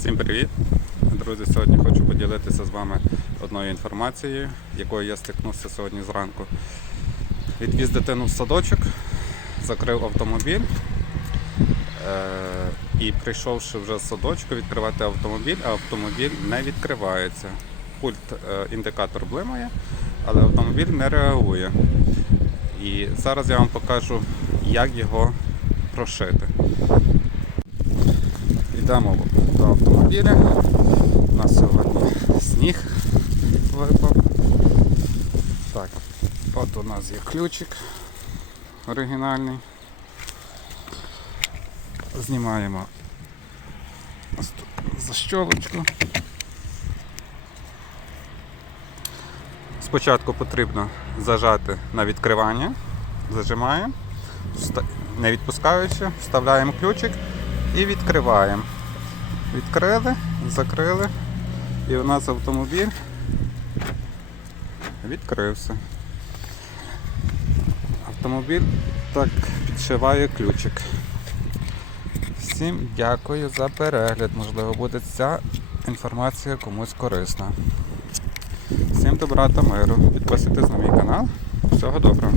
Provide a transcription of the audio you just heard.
Всім привіт! Друзі, сьогодні хочу поділитися з вами одною інформацією, якою я стикнувся сьогодні зранку. Відвіз дитину в садочок, закрив автомобіль е- і прийшовши вже з садочку відкривати автомобіль, а автомобіль не відкривається. Пульт е- індикатор блимає, але автомобіль не реагує. І зараз я вам покажу, як його прошити. Йдемо до автомобіля. У нас сьогодні сніг випав. Так, от у нас є ключик оригінальний. Знімаємо защолочку. Спочатку потрібно зажати на відкривання, зажимаємо, не відпускаючи, вставляємо ключик і відкриваємо. Відкрили, закрили, і у нас автомобіль відкрився. Автомобіль так підшиває ключик. Всім дякую за перегляд. Можливо, буде ця інформація комусь корисна. Всім добра та миру. Підписуйтесь на мій канал. Всього доброго.